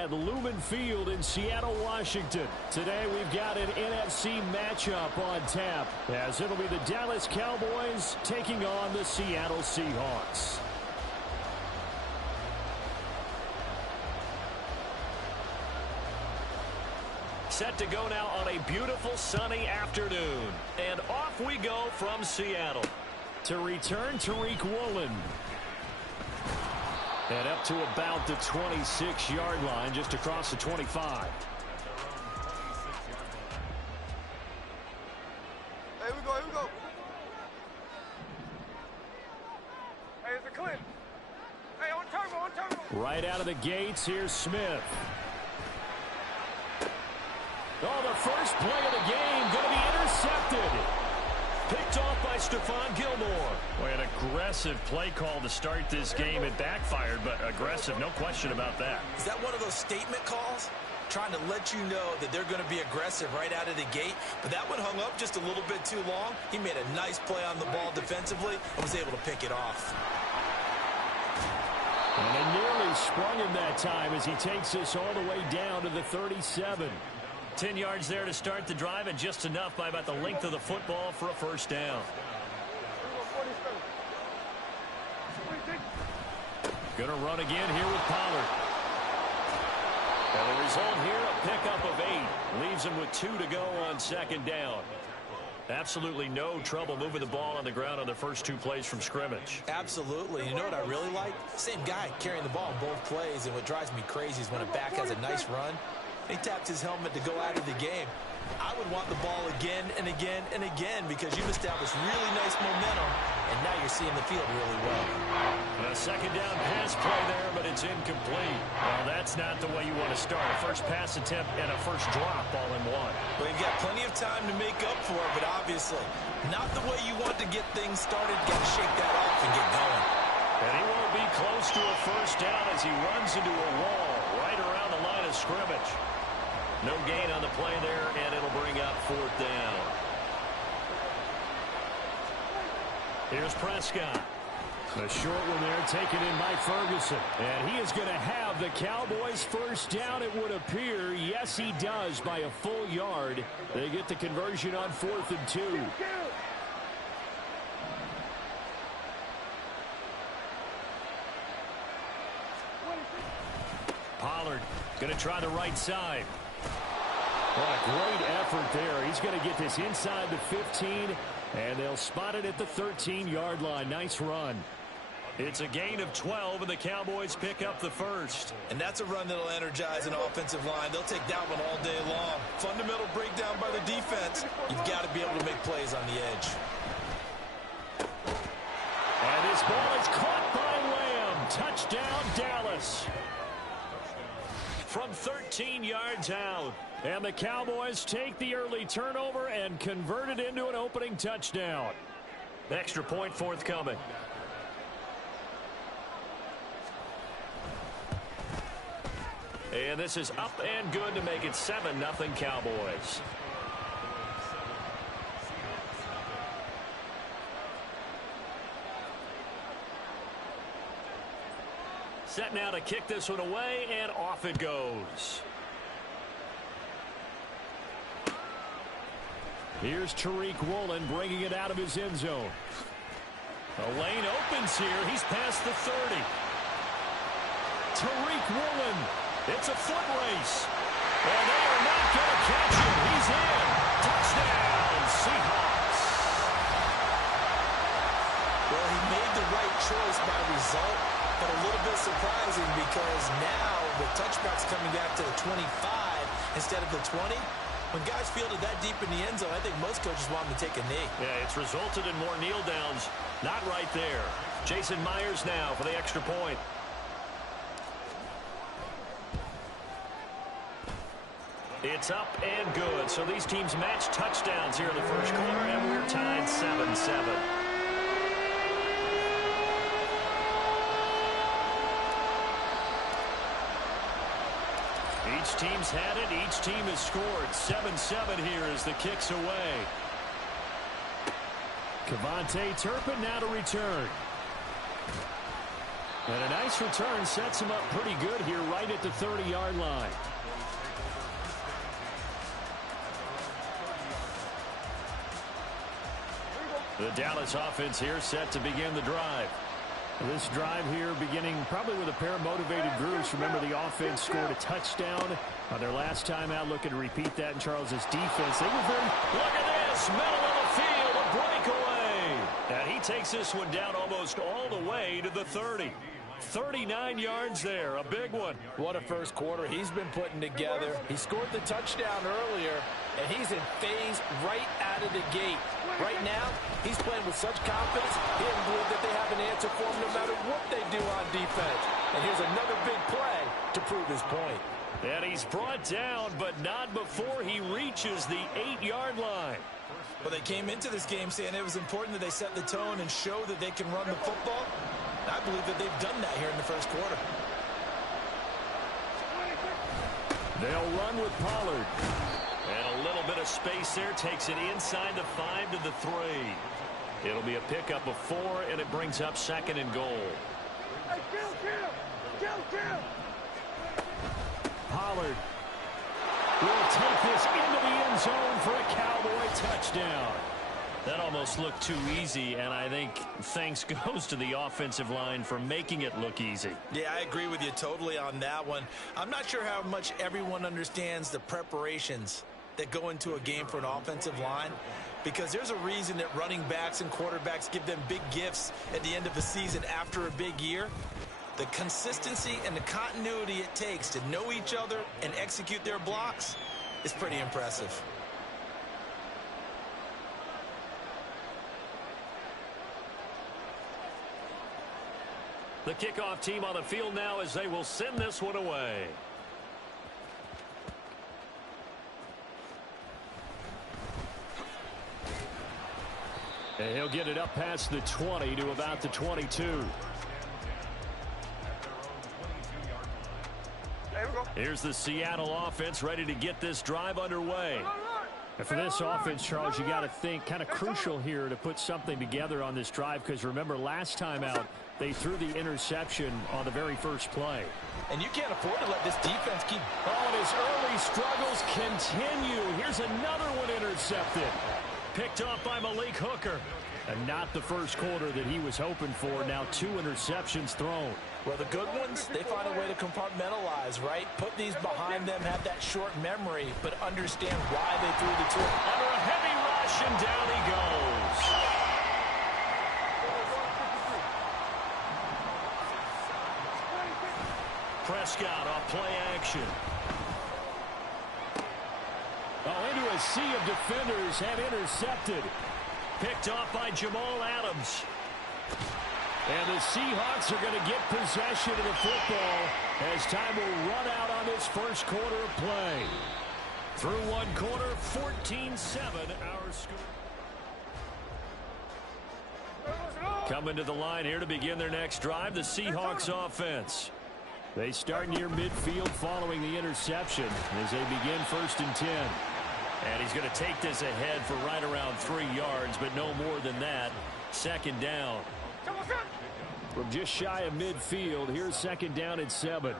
at Lumen Field in Seattle, Washington. Today we've got an NFC matchup on tap, as it'll be the Dallas Cowboys taking on the Seattle Seahawks. Set to go now on a beautiful sunny afternoon. And off we go from Seattle. To return, Tariq Woolen. And up to about the 26-yard line, just across the 25. Here we go, here we go. Hey, it's a clip. Hey, on turbo. Right out of the gates, here's Smith. Oh, the first play of the game going to be intercepted. Picked off by Stephon Gilmore. Boy, an aggressive play call to start this game. It backfired, but aggressive, no question about that. Is that one of those statement calls? Trying to let you know that they're going to be aggressive right out of the gate. But that one hung up just a little bit too long. He made a nice play on the ball defensively and was able to pick it off. And they nearly sprung him that time as he takes this all the way down to the 37. 10 yards there to start the drive, and just enough by about the length of the football for a first down. Going to run again here with Pollard. And the result here, a pickup of 8. Leaves him with 2 to go on second down. Absolutely no trouble moving the ball on the ground on the first 2 plays from scrimmage. Absolutely. You know what I really like? Same guy carrying the ball both plays, and what drives me crazy is when a back has a nice run, he tapped his helmet to go out of the game. I would want the ball again and again and again because you've established really nice momentum, and now you're seeing the field really well. A second down pass play there, but it's incomplete. Well, that's not the way you want to start. A first pass attempt and a first drop all in one. Well, you've got plenty of time to make up for it, but obviously not the way you want to get things started. Got to shake that off and get going. And he won't be close to a first down as he runs into a wall right around the line of scrimmage. No gain on the play there, and it'll bring up 4th down. Here's Prescott. The short one there taken in by Ferguson. And he is going to have the Cowboys first down, it would appear. Yes, he does by a full yard. They get the conversion on 4th and 2. Pollard going to try the right side. What a great effort there. He's going to get this inside the 15, and they'll spot it at the 13-yard line. Nice run. It's a gain of 12, and the Cowboys pick up the first. And that's a run that'll energize an offensive line. They'll take that one all day long. Fundamental breakdown by the defense. You've got to be able to make plays on the edge. And this ball is caught by Lamb. Touchdown, Dallas. From 13 yards out. And the Cowboys take the early turnover and convert it into an opening touchdown. Extra point forthcoming. And this is up and good to make it 7-0 Cowboys. Set now to kick this one away, and off it goes. Here's Tariq Woolen bringing it out of his end zone. The lane opens here. He's past the 30. Tariq Woolen. It's a foot race. And they are not going to catch him. He's in. Touchdown, Seahawks. Well, he made the right choice by result, but a little bit surprising because now the touchback's coming back to the 25 instead of the 20. When guys field it that deep in the end zone, I think most coaches want them to take a knee. Yeah, it's resulted in more kneel downs. Not right there. Jason Myers now for the extra point. It's up and good. So these teams match touchdowns here in the first quarter, and we're tied 7-7. Each team's had it. Each team has scored. 7-7 here as the kick's away. Kevontae Turpin now to return. And a nice return sets him up pretty good here right at the 30-yard line. The Dallas offense here set to begin the drive. This drive here beginning probably with a pair of motivated groups. Remember, the offense scored a touchdown on their last time out. Looking to repeat that in Charles's defense. They were very... Look at this. Middle of the field. A breakaway. And he takes this one down almost all the way to the 30. 39 yards there. A big one. What a first quarter he's been putting together. He scored the touchdown earlier, and he's in phase right out of the gate. Right now, he's playing with such confidence, he doesn't believe that they have an answer for him no matter what they do on defense. And here's another big play to prove his point. And he's brought down, but not before he reaches the 8-yard line. Well, they came into this game saying it was important that they set the tone and show that they can run the football. And I believe that they've done that here in the first quarter. They'll run with Pollard. And a little bit of space there takes it inside the 5 to the 3. It'll be a pickup of 4, and it brings up 2nd and goal. Hey, kill. Pollard will take this into the end zone for a Cowboy touchdown. That almost looked too easy, and I think thanks goes to the offensive line for making it look easy. Yeah, I agree with you totally on that one. I'm not sure how much everyone understands the preparations that go into a game for an offensive line, because there's a reason that running backs and quarterbacks give them big gifts at the end of the season after a big year. The consistency and the continuity it takes to know each other and execute their blocks is pretty impressive. The kickoff team on the field now as they will send this one away. And he'll get it up past the 20 to about the 22. There we go. Here's the Seattle offense ready to get this drive underway. And for this offense, Charles, you got to think kind of crucial here to put something together on this drive, because remember last time out they threw the interception on the very first play. And you can't afford to let this defense keep... Oh, and his early struggles continue. Here's another one intercepted. Picked off by Malik Hooker. And not the first quarter that he was hoping for. Now 2 interceptions thrown. Well, the good ones, they find a way to compartmentalize, right? Put these behind them, have that short memory, but understand why they threw the 2. Under a heavy rush, and down he goes. Prescott off play action. Oh, into a sea of defenders, have intercepted. Picked off by Jamal Adams. And the Seahawks are going to get possession of the football as time will run out on this first quarter of play. Through one quarter, 14-7 our score. Coming to the line here to begin their next drive, the Seahawks offense. They start near midfield following the interception as they begin 1st and 10. And he's going to take this ahead for right around 3 yards, but no more than that. 2nd down. From just shy of midfield, here's 2nd down and 7.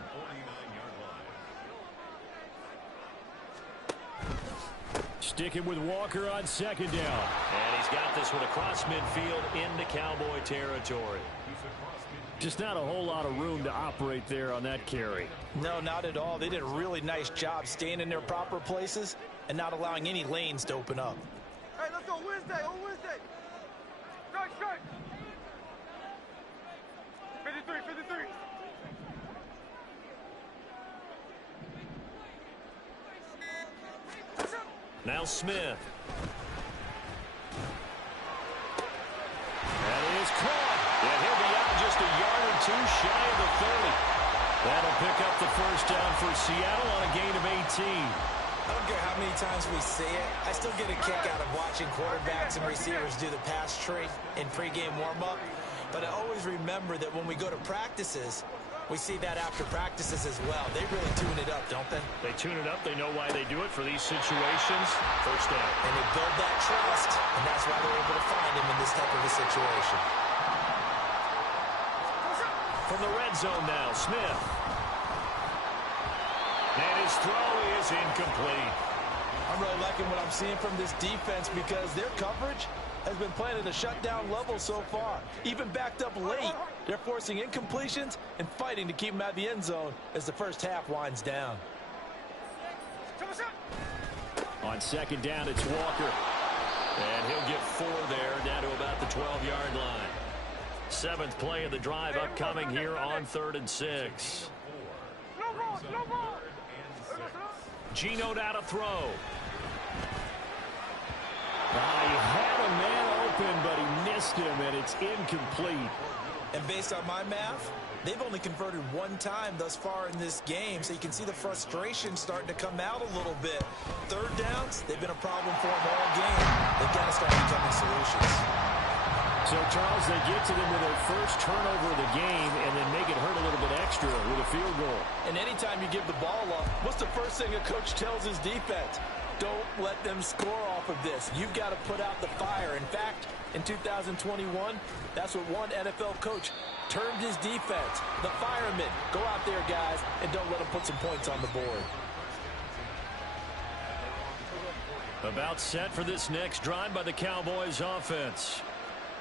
Sticking with Walker on 2nd down. And he's got this one across midfield into Cowboy territory. Just not a whole lot of room to operate there on that carry. No, not at all. They did a really nice job staying in their proper places and not allowing any lanes to open up. Hey, let's go Wednesday, on Wednesday. Strike. 53. Now Smith. That is caught. And he'll be out just a yard or 2 shy of the 30. That'll pick up the first down for Seattle on a gain of 18. I don't care how many times we see it. I still get a kick out of watching quarterbacks and receivers do the pass tree in pregame warm-up. But I always remember that when we go to practices, we see that after practices as well. They really tune it up, don't they? They tune it up. They know why they do it for these situations. First down. And they build that trust, and that's why they're able to find him in this type of a situation. From the red zone now, Smith. And his throw is incomplete. I'm really liking what I'm seeing from this defense because their coverage has been playing at a shutdown level so far. Even backed up late, they're forcing incompletions and fighting to keep them out of the end zone as the first half winds down. On second down, it's Walker. And he'll get 4 there, down to about the 12-yard line. 7th play of the drive upcoming here on 3rd and 6. Geno now to throw. He had a man open, but he missed him, and it's incomplete. And based on my math, they've only converted 1 time thus far in this game, so you can see the frustration starting to come out a little bit. 3rd downs, they've been a problem for them all game. They've got to start becoming solutions. So, Charles, they get to them with their first turnover of the game and then make it hurt a little bit extra with a field goal. And anytime you give the ball up, what's the first thing a coach tells his defense? Don't let them score off of this. You've got to put out the fire. In fact, in 2021, that's what one NFL coach termed his defense. The firemen. Go out there, guys, and don't let them put some points on the board. About set for this next drive by the Cowboys offense.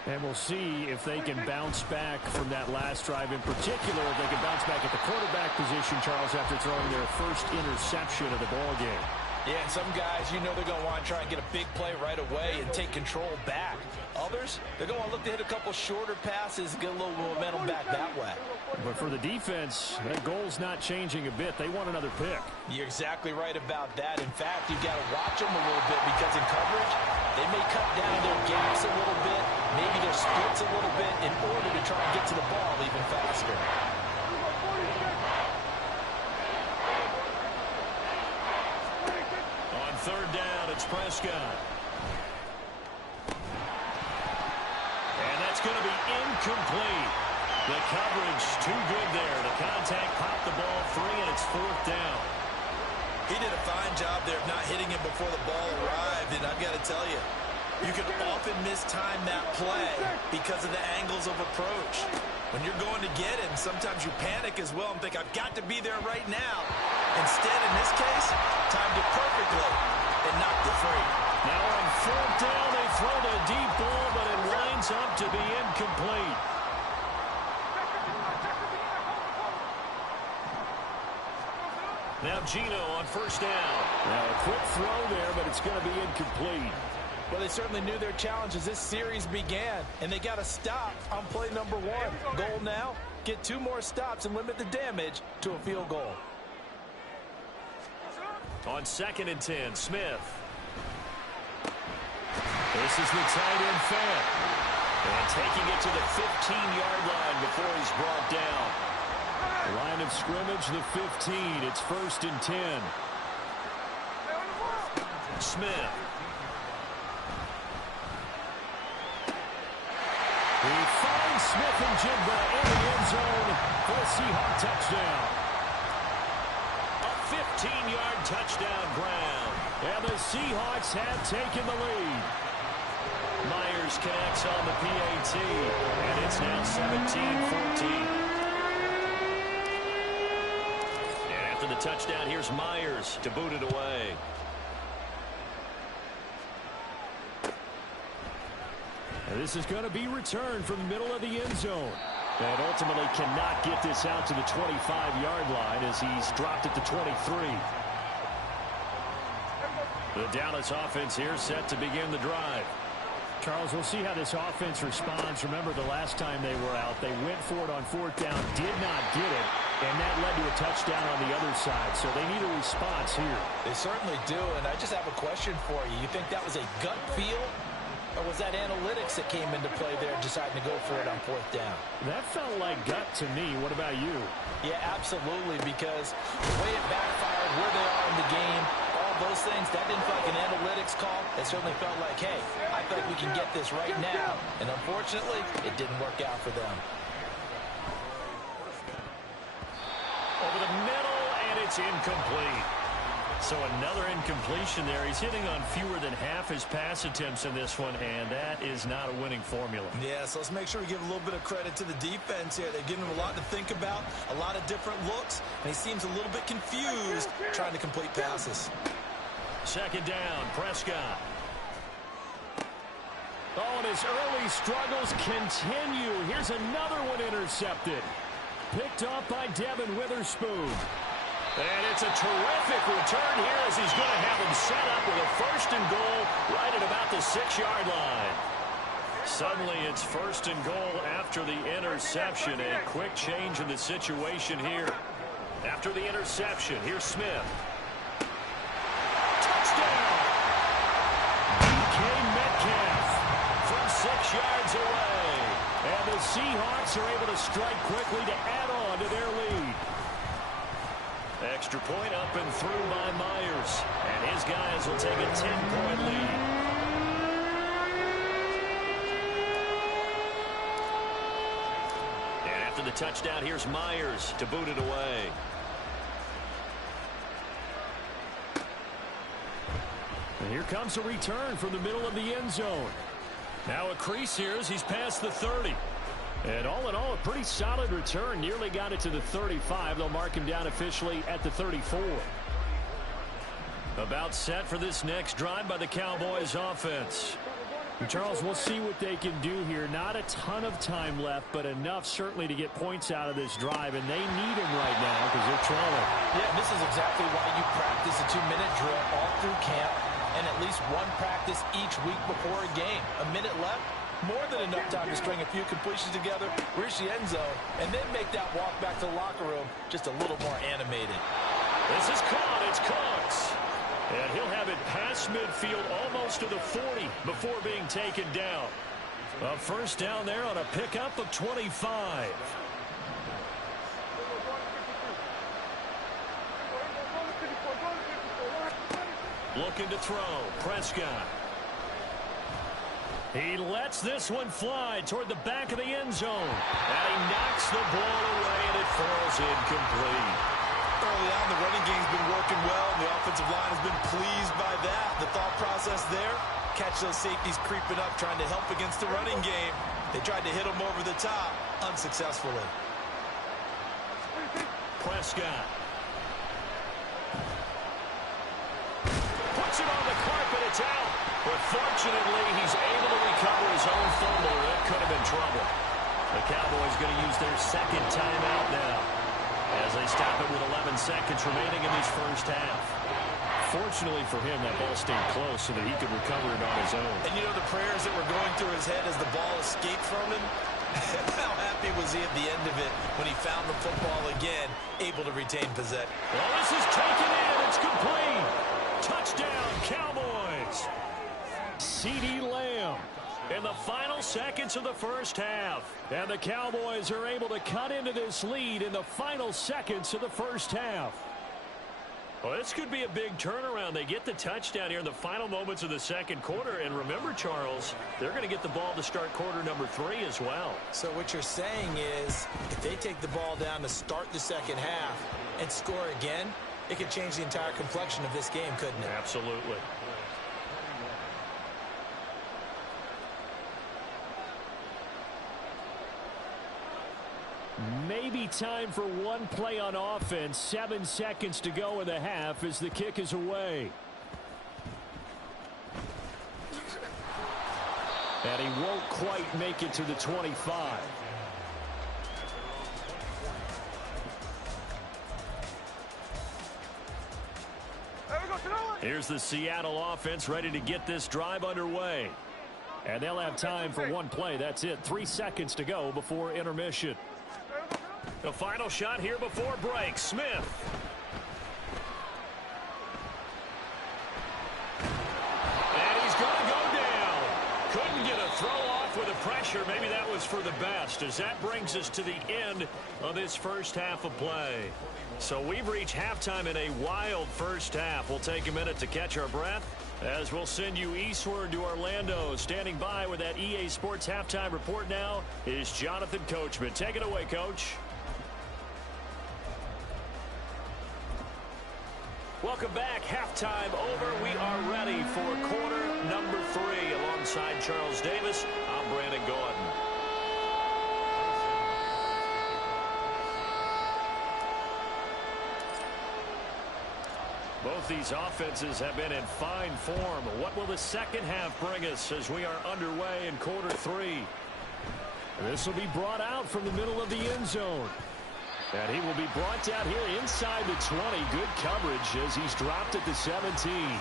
And we'll see if they can bounce back from that last drive. In particular, if they can bounce back at the quarterback position, Charles, after throwing their first interception of the ballgame. Yeah, and some guys, you know they're going to want to try and get a big play right away and take control back. Others, they're going to want to look to hit a couple shorter passes, get a little momentum back that way. But for the defense, that goal's not changing a bit. They want another pick. You're exactly right about that. In fact, you've got to watch them a little bit because in coverage, they may cut down their gaps a little bit, maybe their splits a little bit in order to try and get to the ball even faster. On 3rd down, it's Prescott. And that's going to be incomplete. The coverage too good there. The contact popped the ball free, and it's 4th down. He did a fine job there of not hitting him before the ball arrived, and I've got to tell you, you can often mistime that play because of the angles of approach. When you're going to get him, sometimes you panic as well and think, I've got to be there right now. Instead, in this case, timed it perfectly and knocked it free. Now on 4th down, they throw the deep ball, but it winds up to be incomplete. Now Geno on 1st down. Now a quick throw there, but it's going to be incomplete. Well, they certainly knew their challenge as this series began, and they got to stop on play number 1. Goal now, get 2 more stops and limit the damage to a field goal. On 2nd and 10, Smith. This is the tight end Fant. And taking it to the 15-yard line before he's brought down. Line of scrimmage, the 15. It's 1st and 10. Smith. He finds Smith and Jigba in the end zone for a Seahawk touchdown. A 15-yard touchdown ground. And the Seahawks have taken the lead. Myers connects on the PAT, and it's now 17-14. And after the touchdown, here's Myers to boot it away. And this is going to be returned from the middle of the end zone. And ultimately cannot get this out to the 25-yard line as he's dropped at the 23. The Dallas offense here set to begin the drive. Charles, we'll see how this offense responds. Remember, the last time they were out, they went for it on 4th down, did not get it, and that led to a touchdown on the other side. So they need a response here. They certainly do, and I just have a question for you. You think that was a gut feel, or was that analytics that came into play there deciding to go for it on 4th down? That felt like gut to me. What about you? Yeah, absolutely, because the way it backfired, where they are in the game, all those things, that didn't feel like an analytics call. It certainly felt like, hey, I feel like we can get this right now. And unfortunately, it didn't work out for them. Over the middle, and it's incomplete. So another incompletion there. He's hitting on fewer than half his pass attempts in this one, and that is not a winning formula. Yeah, so let's make sure we give a little bit of credit to the defense here. They've given him a lot to think about, a lot of different looks, and he seems a little bit confused trying to complete passes. Second down, Prescott. Oh, and his early struggles continue. Here's another one intercepted. Picked off by Devin Witherspoon. And it's a terrific return here as he's going to have him set up with a 1st and goal right at about the 6-yard line. Suddenly it's 1st and goal after the interception. A quick change in the situation here. After the interception, here's Smith. Touchdown! DK Metcalf from 6 yards away. And the Seahawks are able to strike quickly to add on to their lead. Extra point up and through by Myers. And his guys will take a 10-point lead. And after the touchdown, here's Myers to boot it away. And here comes a return from the middle of the end zone. Now a crease here as he's past the 30. And all in all, a pretty solid return. Nearly got it to the 35. They'll mark him down officially at the 34. About set for this next drive by the Cowboys offense. And Charles, we'll see what they can do here. Not a ton of time left, but enough certainly to get points out of this drive. And they need them right now because they're trailing. Yeah, this is exactly why you practice a 2-minute drill all through camp and at least one practice each week before a game. A minute left. More than enough time to string a few completions together, reach the end zone, and then make that walk back to the locker room just a little more animated. This is caught. It's Cooks. And he'll have it past midfield almost to the 40 before being taken down. A 1st down there on a pickup of 25. Looking to throw. Prescott. He lets this one fly toward the back of the end zone. And he knocks the ball away, and it falls incomplete. Early on, the running game's been working well, and the offensive line has been pleased by that. The thought process there, catch those safeties creeping up, trying to help against the running game. They tried to hit them over the top, unsuccessfully. Prescott. Puts it on the carpet, it's out. But fortunately, he's able to recover his own fumble. That could have been trouble. The Cowboys going to use their 2nd timeout now as they stop it with 11 seconds remaining in this first half. Fortunately for him, that ball stayed close so that he could recover it on his own. And you know the prayers that were going through his head as the ball escaped from him? How happy was he at the end of it when he found the football again, able to retain possession? Well, this is taken in. It's complete. Touchdown, Cowboys. CeeDee Lamb in the final seconds of the first half. And the Cowboys are able to cut into this lead in the final seconds of the first half. Well, this could be a big turnaround. They get the touchdown here in the final moments of the second quarter. And remember, Charles, they're going to get the ball to start quarter number 3 as well. So what you're saying is if they take the ball down to start the second half and score again, it could change the entire complexion of this game, couldn't it? Absolutely. Maybe time for one play on offense. 7 seconds to go in the half as the kick is away. And he won't quite make it to the 25. Here's the Seattle offense ready to get this drive underway. And they'll have time for one play. That's it. 3 seconds to go before intermission. The final shot here before break. Smith. And he's going to go down. Couldn't get a throw off with the pressure. Maybe that was for the best, as that brings us to the end of this first half of play. So we've reached halftime in a wild first half. We'll take a minute to catch our breath as we'll send you eastward to Orlando. Standing by with that EA Sports halftime report now is Jonathan Coachman. Take it away, Coach. Welcome back. Halftime over. We are ready for quarter number 3. Alongside Charles Davis, I'm Brandon Gordon. Both these offenses have been in fine form. What will the second half bring us as we are underway in quarter 3? This will be brought out from the middle of the end zone. And he will be brought down here inside the 20. Good coverage as he's dropped at the 17.